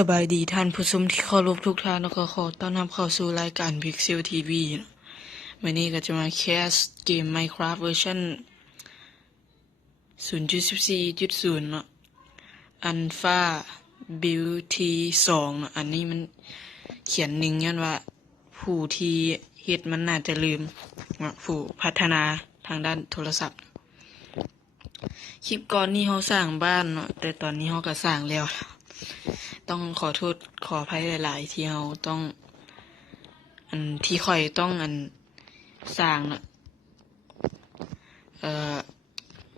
สบายดีท่านผู้ชมที่เคารพทุกท่านแล้วก็ขอต้อนรับเข้าสู่รายการ Pixel TV วันนี้ก็จะมาแคสเกม Minecraft เวอร์ชัน 0.14.0 เนาะ Alpha Build 2 เนาะอันนี้มันเขียนหนึ่งย้อนว่าผู้ที่เฮ็ดมันน่าจะลืมเนาะผู้พัฒนาทางด้านโทรศัพท์คลิปก่อนนี้เขาสร้างบ้านเนาะแต่ตอนนี้เขาก็สร้างแล้วต้องขอโทษขออภัยหลายๆที่เราต้องที่ค่อยต้องสร้างเนาะ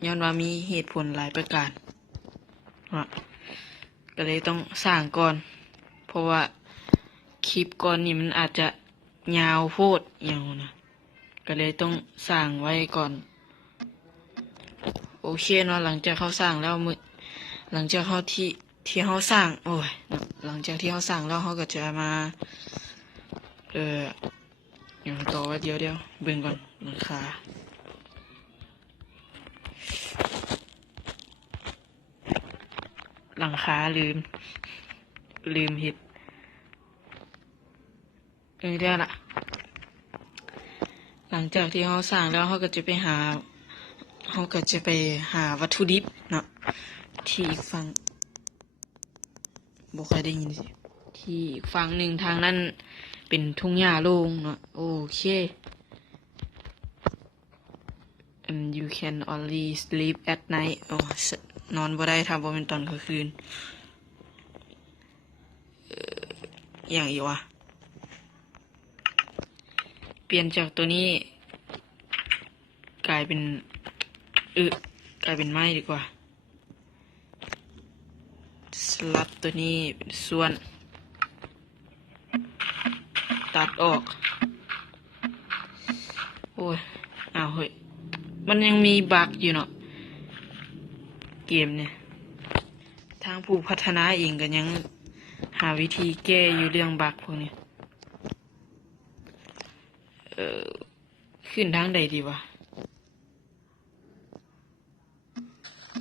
ย้อนว่ามีเหตุผลหลายประการเนาะก็เลยต้องสร้างก่อนเพราะว่าคลิปก่อนนี้มันอาจจะยาวโพดอย่างนะก็เลยต้องสร้างไว้ก่อนโอเคเนาะหลังจากเขาสร้างแล้วหลังจากเขาที่เขาสร้างหลังจากที่เขาสร้างแล้วเขาก็จะมาอย่างต่อว่าเดี๋ยวเบิ่งก่อนหลังคาลืมเห็ดได้ละหลังจากที่เขาสร้างแล้วเขาก็จะไปหาวัตถุดิบเนาะที่อีกฝั่งบ่ค่อยได้ยินสิที่อีกฝั่งหนึ่งทางนั้นเป็นทุ่งหญ้าโล่งเนาะโอเคyou can only sleep at night นอนบ่ได้ถ้าบ่เป็นตอนกลางคืนอย่างอีกวะเปลี่ยนจากตัวนี้กลายเป็นไม้ดีกว่าสลับตัวนี้เป็นส่วนตัดออกโอ้ยเฮ้ยมันยังมีบั๊กอยู่เนาะเกมเนี่ยทางผู้พัฒนาเองก็ยังหาวิธีแก้อยู่เรื่องบั๊กพวกนี้ขึ้นทางใดดีวะ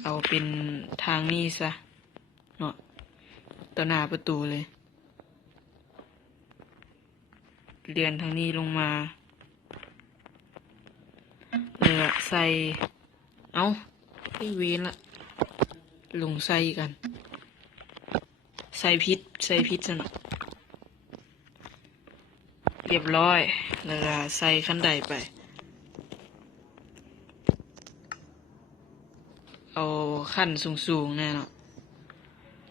เอาเป็นทางนี้ซะเนาะต่อหน้าประตูเลยเลื่อนทางนี้ลงมาใส่ไอเวนละลงใส่กันใส่พิษซะหน่อยเรียบร้อยแล้วก็ใส่ขั้นใดไปเอาขั้นสูงแน่เนาะ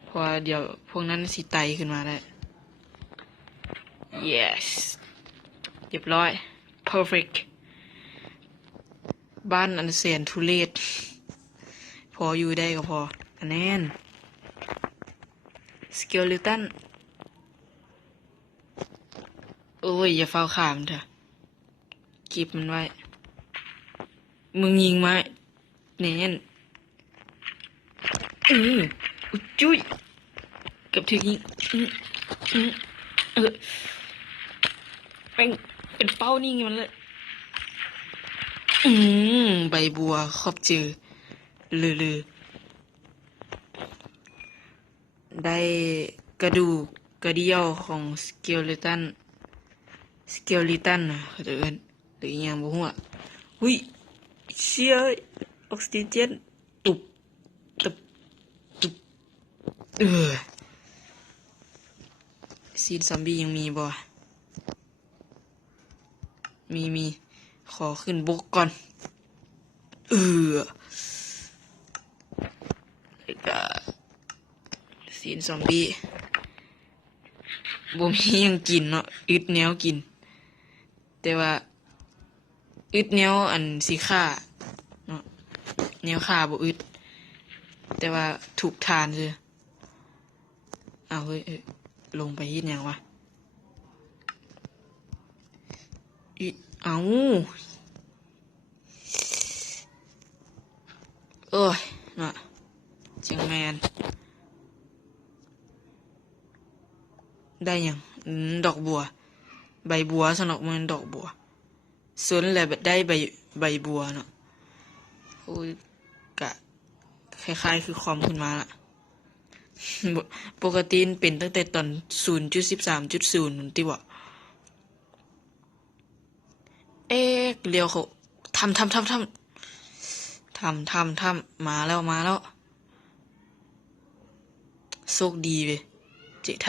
เพราะเดี๋ยวพวกนั้นสิไตขึ้นมาได้ yes เรียบร้อย perfect บ้านอันแสนทุเรศพออยู่ได้ก็พออันแน่นสเกเลตันโอ้ยอย่าเฝ้าขามเถอะเก็บมันไว้มึงยิงไว้แน่นจุ้ยกับถึงยิงเป็นเป้านี่ไงมันเลยใบบัวครอบเจอลือได้กระดูกกระเดี่ยวของสเกลิตันนะเขาจะเอิ้นหรืออย่างบ่ฮู้อ่ะหุ้ยเชี่ยออกซิเจนตุบซีนซอมบี้ยังมีบ่มีขอขึ้นบกก่อนแล้วก็ซีนซอมบี้บ่มียังกินเนาะอึดแนวกินแต่ว่าอึดแนวอันสิฆ่าเนาะแนวฆ่าบ่อึดแต่ว่าถูกทานซื่อเฮ้ยลงไปเฮ็ดหยังวะโอ้ยน่ะจังแมนได้ยังดอกบัวใบบัวสนอกมันดอกบัวส่วนแหละได้ใบบัวเนาะโอ้ยกะคล้ายๆคือความขึ้นมาละ บ่ปกติมันเป็นตั้งแต่ตอน 0.13.0 นั่นติบ่เอ๊ะเลี้ยวเขาทำมาแล้วโชคดีเว้ยเจท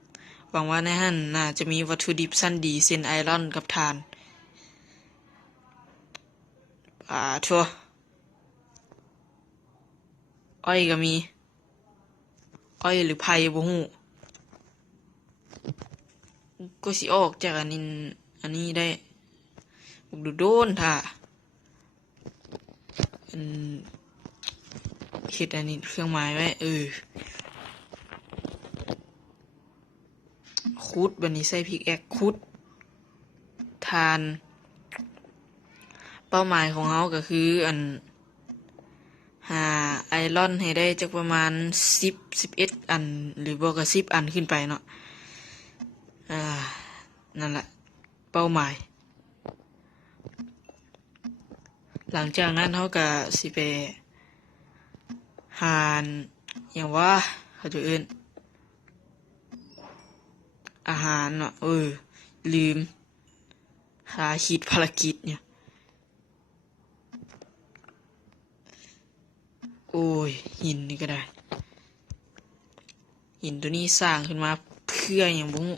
ำหวังว่าในหั่นน่าจะมีวัตถุดิบชั้นดีเช่นไอรอนกับถ่านชัวอ้อยก็มีอ้อยหรือไผ่บ่ฮู้ก็สิออกจากอันนี้ได้บุกดูโดนท่าอันเฮ็ดอันนี้เครื่องหมายไว้ขุดบัดนี้ใส่พิกแอคขุดทานเป้าหมายของเฮาก็คือหาไอรอนให้ได้จักประมาณ11 อันหรือบ่ก็10 อันขึ้นไปเนาะนั่นแหละเป้าหมายหลังจากนั้นเฮาก็สิไปหาอย่างว่าเขาจะเอิ้นอาหารเนาะลืมหาคิดภารกิจเนี่ยโอ้ยหินนี่ก็ได้หินตัวนี้สร้างขึ้นมาเพื่ออย่างบุ้ง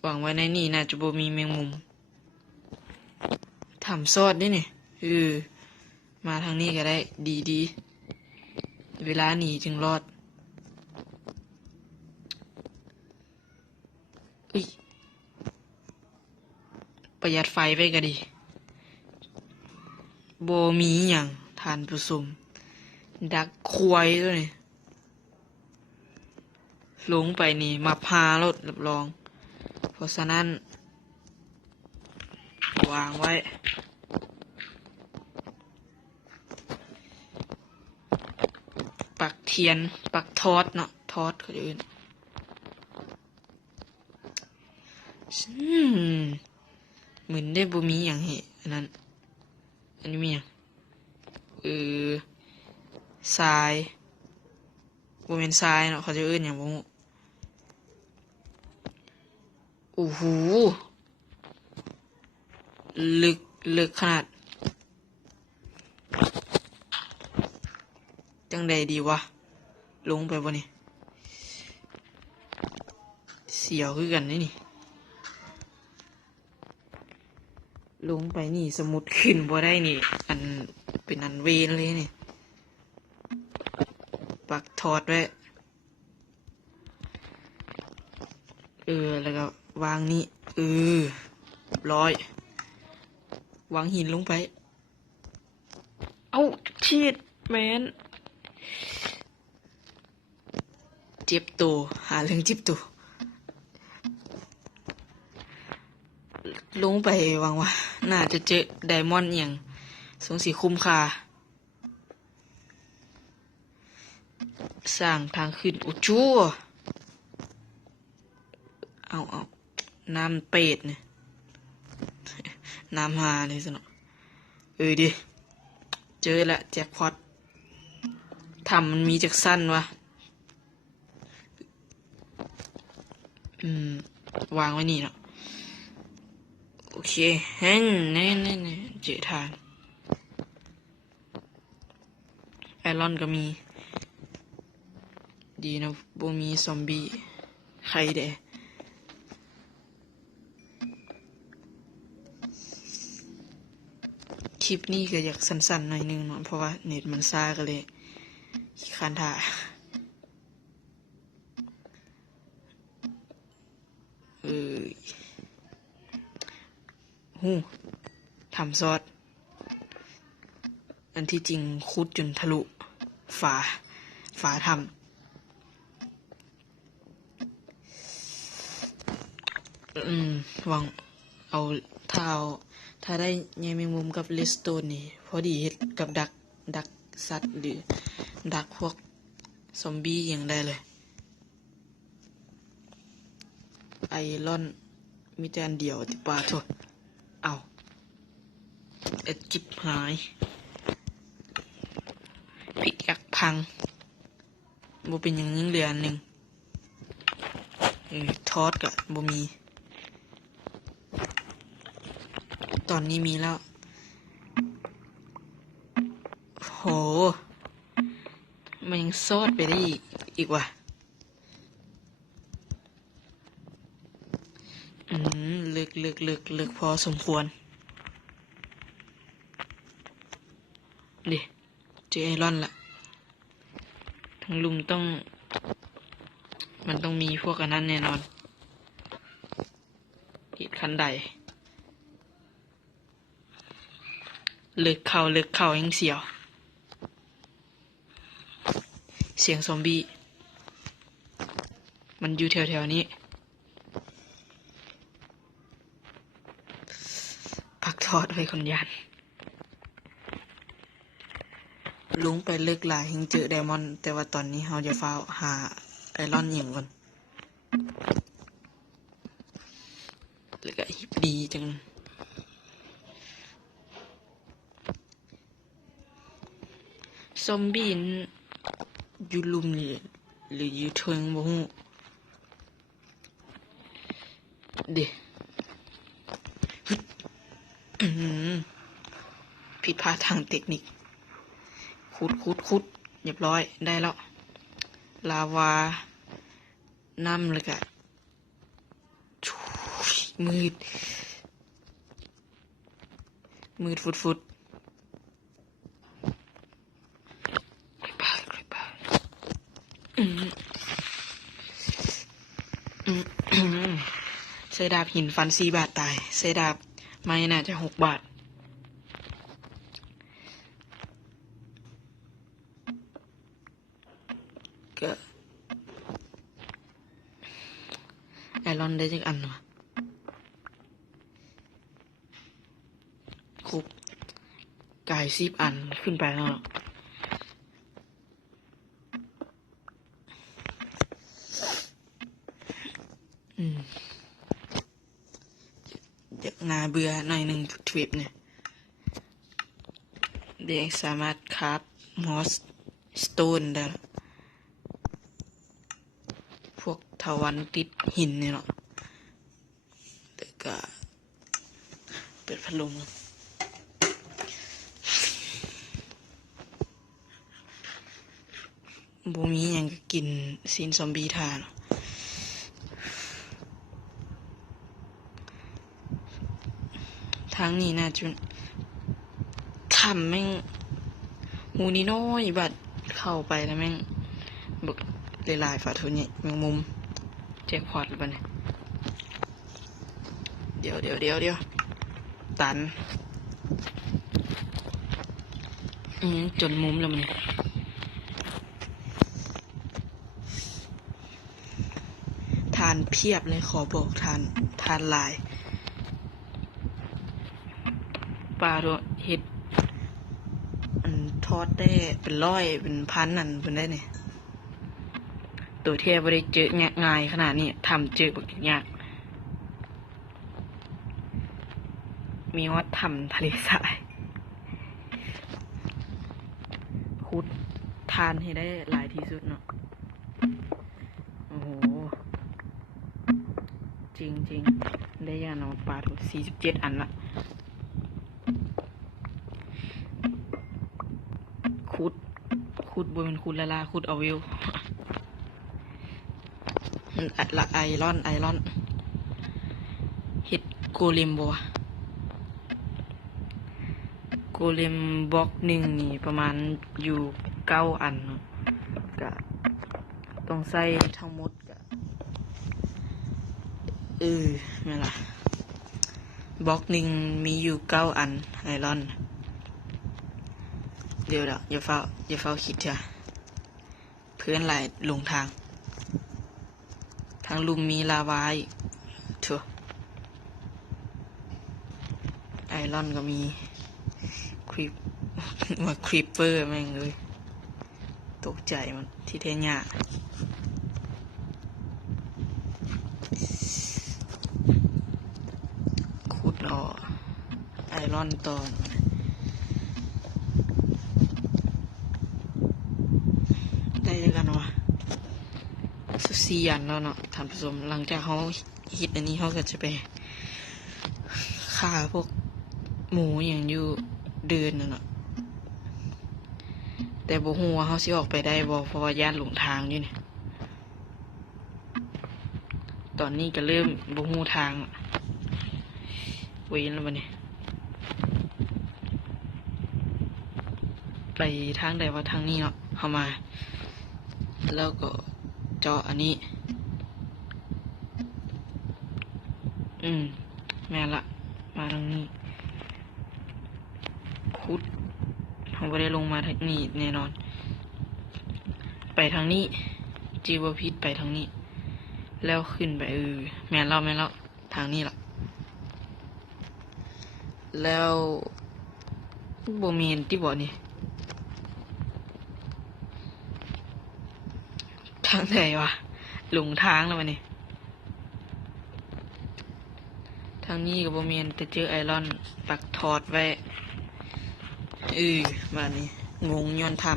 หวังไว้ในนี่น่าจะบ่มีแมงมุมทำซอดได้เนี่ยมาทางนี้ก็ได้ดีเวลาหนีจึงรอดประหยัดไฟไปก็ดีบ่มีหยังทานผู้ชมดักควายด้วยนี่ลงไปนี่มาพารถรับรองเพราะฉะนั้นวางไว้ปักเทียนปักทอดเนาะทอดเขาอื่นเหมือนได้บ่มีอย่างเหตุอันนี้มีอย่างทรายบ่เป็นทรายเนาะเขาจะเอิ้นอย่างบ่ฮู้โอ้โหลึกขนาดจังใดดีวะลงไปบ่นี่เสียวคือกันนี่ลงไปนี่สมุดขึ้นบ่ได้นี่เป็นอันเวนเลยนี่ปักทอดไว้แล้วก็วางนี่ร้อยวางหินลงไปเอ้าชีดแมนเจ็บตัวหาเรื่องเจ็บตัวลงไปหวังว่าน่าจะเจอไดมอนด์อย่างสงสีคุ้มค่าสร้างทางขึ้นอุจูเอาน้ำเป็ดเนี่ยน้ำหาเลยสินะดิเจอละแจ็คพอตทำมันมีจากสั้นวะวางไว้นี่เนาะโอเคเฮ้ยนี่เจอทางไอรอนก็มีดีนะบ่มีซอมบี้ใครเด้คลิปนี้ก็อยากสั้นๆหน่อยนึงเนาะเพราะว่าเน็ตมันช้าก็เลยขี้คร้านถ่ายทำซอสอันที่จริงคุดจนทะลุฝาทำหวังเอาถ้าได้แยมแมงมุมกับเลสโตนนี่พอดีเฮ็ดกับดักสัตว์หรือดักพวกซอมบี้อย่างได้เลยไอรอนมีแต่อันเดียวติปาโถเอาจิบหายพิกยักพัง บ่เป็นหยังยังเหลืออันหนึ่งทอดกะบ่มีตอนนี้มีแล้วโหมันยังซอดไปได้อีกว่ะลึกพอสมควรดิเจอไอรอนละทั้งลุมมันต้องมีพวกอันนั้นแน่นอนอีกคันใดเลิกเข่ายังเสียวเสียงซอมบี้มันอยู่แถวๆนี้พักทอดไว้คนยานลุงไปเลิกหลายยังเจอไดมอนด์แต่ว่าตอนนี้เราจะฟ้าวหาไอรอนอย่างก่อนแล้วก็ฮิปดีจังซอมบี้อยู่ลุมหรืออยู่เทิงบ่ฮู้เด้ผิดพลาดทางเทคนิคขุดเรียบร้อยได้แล้วลาวาน้ำเลยกะมืดฟุดใส่ดาบหินฟัน4 บาทตายใส่ดาบไม้น่าจะ6 บาทก็ไอรอนได้จักอันวะคุบกาย10 อันขึ้นไปแล้วน่าเบื่อหน่อยหนึ่งทริปเนี่ยเด็กสามารถคราฟมอสสโตนได้พวกทวันติดหินเนี่ยเนาะแต่ก็เปิดพัดลมบ่มีหยังก็กินซีนซอมบี้ทานทางนี้น่าจะทำแม่งหูนี่น้อยบัดเข้าไปแล้วแม่งบึกหลายๆฝาทุนนี่แมงมุมแจ็คพอตหรือเปล่าเนี่ยเดี๋ยวตันจนมุมแล้วมันทานเพียบเลยขอบอกทานหลายปลาตัวเห็ดทอดได้เป็นร้อยเป็นพันนั่นเป็นได้เนี่ยตัวเทียบได้เจอง่ายขนาดนี้ทำเจอแบบยากมีว่าทำทะเลทรายคุดทานให้ได้หลายที่สุดเนาะโอ้โหจริงได้ยาน้องปลาถูก47 อันละขุดบนเป็นขุดละขุดเอาวิวละไอรอนเห็ดโกเลมบัวโกเลมบล็อกหนึ่งนี่ประมาณอยู่9 อันก็ต้องใส่ทั้งหมดก็ไม่ล่ะบล็อกหนึ่งมีอยู่9 อันไอรอนเดี๋ยวอย่าเฝ้าคิดเถอะเพื่อนหลายลงทางลุมมีลาวาอีกเถอะไอรอนก็มีครีปเปอร์แม่งเลยตกใจมันที่เทญ่าขุดออกไอรอนตอนได้ยังกันวะ 4 อันแล้วเนาะท่านผู้ชมหลังจากเขาเฮ็ดอันนี้เขาก็จะไปฆ่าพวกหมูอย่างอยู่เดินน่ะเนาะแต่บ่ฮู้ว่าเขาสิออกไปได้บ่เพราะว่าย่านหลงทางอยู่นี่ตอนนี้ก็เริ่มบ่ฮู้ทางเว้นแล้วบัดนี้ไปทางใดว่าทางนี้เนาะเข้ามาแล้วก็เจาะอันนี้แม่นละมาทางนี้คุดเขาไม่ได้ลงมาทางนี้แน่นอนไปทางนี้จีวพิษไปทางนี้แล้วขึ้นไปแม่นเราทางนี้ล่ะแล้วบ่มีนที่บ่นี่ทางไหนวะหลงทางแล้ววะนี่ทางนี้กับบ่มีนแต่เจอไอรอนปักถอดไว้บ้านนี้งงย้อนทำ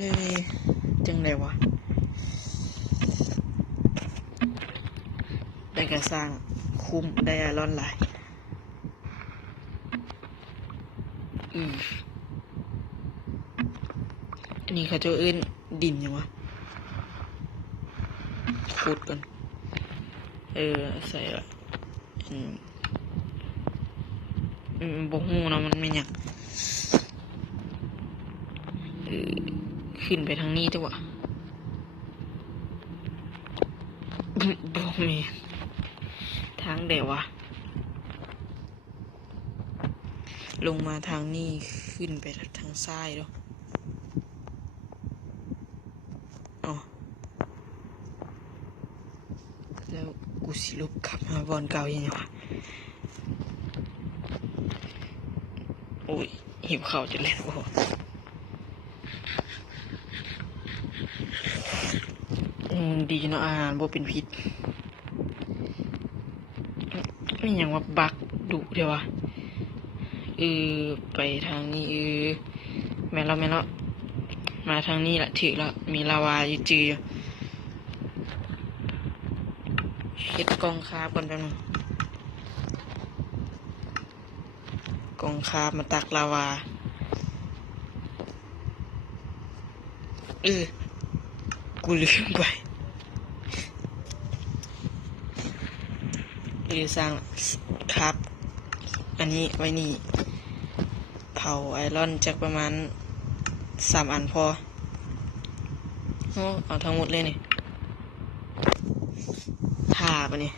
นี่จังไดวะได้กระสร้างคุ้มได้ไอรอนหลายอันนี้เขาจะเอื้นดินยังวะขุดก่อนใส่ละบ่ฮู้เนาะมันเป็นหยังขึ้นไปทางนี้ดีกว่าบ่มีทางเดวะลงมาทางนี้ขึ้นไปทางซ้ายด้วยแล้วกูสิลุกขับมาบอลเก่ายังไงวะโอ้ยหิวข้าวจะเล่นโอ้ดีเนาะอาหารบ่เป็นพิษไม่ยังว่าบักดุเดี๋ยววะไปทางนี้แม่นแล้วมาทางนี้ละถือแล้วมีลาวาอยู่จือเฮ็ดกองคาบก่อนแป๊บนึงกองคาบมาตักลาวากูลืมไปสร้างครับอันนี้ไว้นี่เผาไอรอนจากประมาณ3 อันพอเอาทั้งหมดเลยนี่ถ่าปะนี่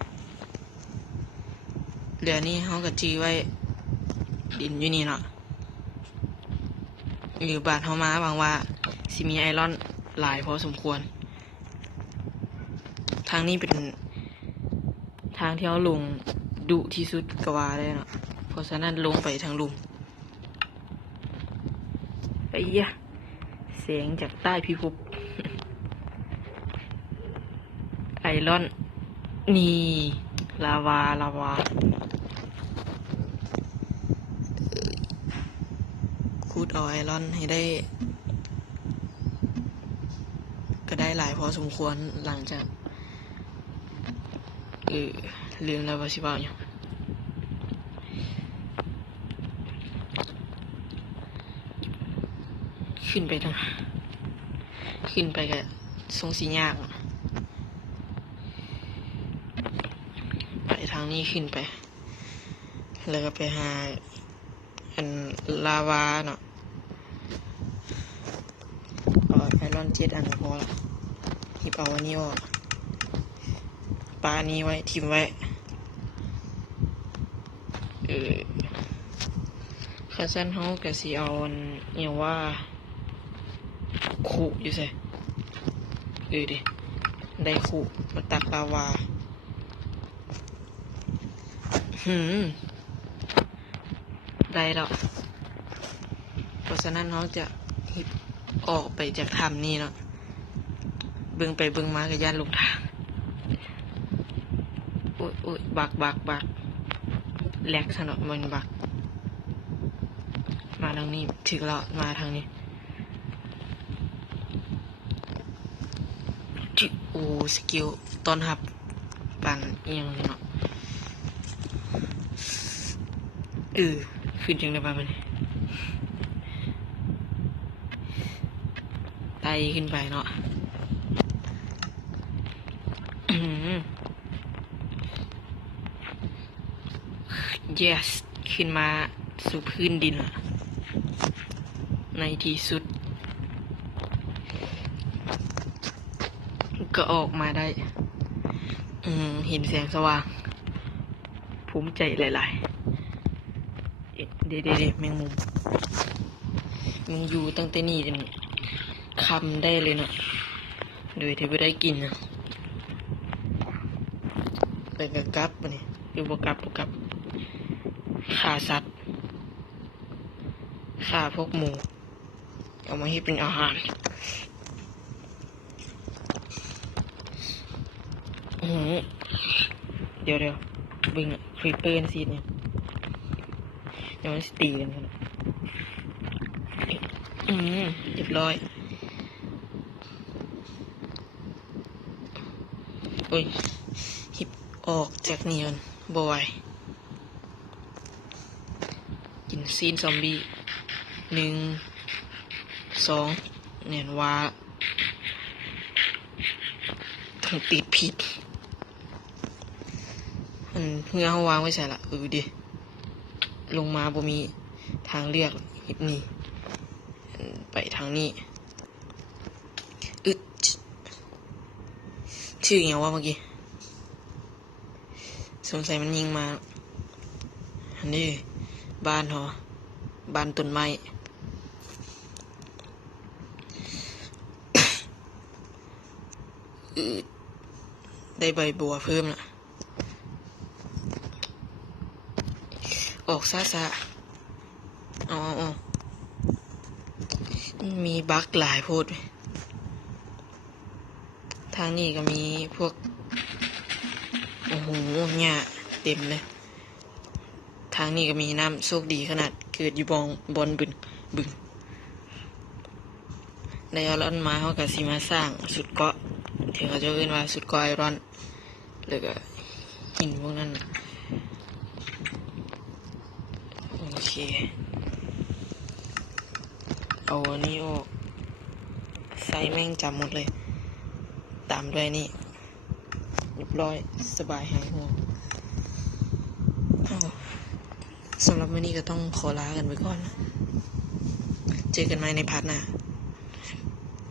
เหลือนี่เขาก็จีไว้ดินอยู่นี่เนาะหรือบาดเขามาบางว่าสิมีไอรอนหลายพอสมควรทางนี้เป็นทางที่เขาลงดุที่สุดก็ว่าได้เนาะเพราะฉะนั้นลงไปทางลุมเสียงจากใต้พิภพไอรอนนี่ลาวาคูดเอาไอรอนให้ได้ก็ได้หลายพอสมควรหลังจากลืมแล้วว่าสิว่าอยู่ขึ้นไปกับทรงสียากไปทางนี้ขึ้นไปแล้วก็ไปหาอันลาวาเนาะไอรอน7 อันพอละหยิบเอาอันนี้ออกปลานี้ไว้ทิมไว้ข้าสั้นเขากะสิเอาเนี่ยว่าขู่อยู่ใส่ดิได้ขู่มาตักลาวาได้แล้วเพราะฉะนั้นเขาจะหิบออกไปจากถ้ำนี่เนาะเบิ่งไปเบิ่งมากับย่านลงทางโอ้ยบักแหลกสนอมันบักมา ทางนี้ถึงแล้วมาทางนี้โอ้สกิลตอนหับปั่นเอียงเนาะขึ้นจังได้ป่ะมันไต่ขึ้นไปเนาะyes ขึ้นมาสู่พื้นดินในที่สุดก็ออกมาได้เห็นแสงสว่างภูมิใจหลายๆเด็ดแมงมุมมึงอยู่ตั้งแต่นี่จนคำได้เลยเนาะโดยที่ไม่ได้กินนะไปกลับมาเนี่ยหรือบกลับฆ่าสัตว์ฆ่าพวกหมูเอามาให้เป็นอาหารเดี๋ยวบึงครีปเปอร์ซีดเนี่ยเดี๋ยวมันตีกันกันเรียบร้อยโอ้ยหิบออกจากนี่มันบอยกินซีนซอมบี้1 2เนี่ยว่าต้องติดผิดเพื่อเขาวางไว้ใส่ละดิลงมาบ่มีทางเลือกหิบนี่ไปทางนี้ชื่ออย่างว่าเมื่อกี้สงสัยมันยิงมาอันนี้บ้านต้นไม้ได้ใบบัวเพิ่มนะออกซะอ๋อมีบั๊กหลายโพดทางนี้ก็มีพวกโอ้โหเนี่ยเต็มเลยทางนี้ก็มีน้ำโชคดีขนาดเกิดอยู่บอนบึงในอรอนมาเขากับซีมาสร้างสุดเกาะถึงเขาจะเรียกว่าสุดเกาะไอรอนหรือก็หินพวกนั้นโอเคเอาอันนี้ออกใส่แม่งจำหมดเลยตามด้วยนี่เรียบร้อยสบายหายห่วงสำหรับวันนี้ก็ต้องขอลากันไปก่อนนะเจอกันใหม่ในพาร์ทหน้า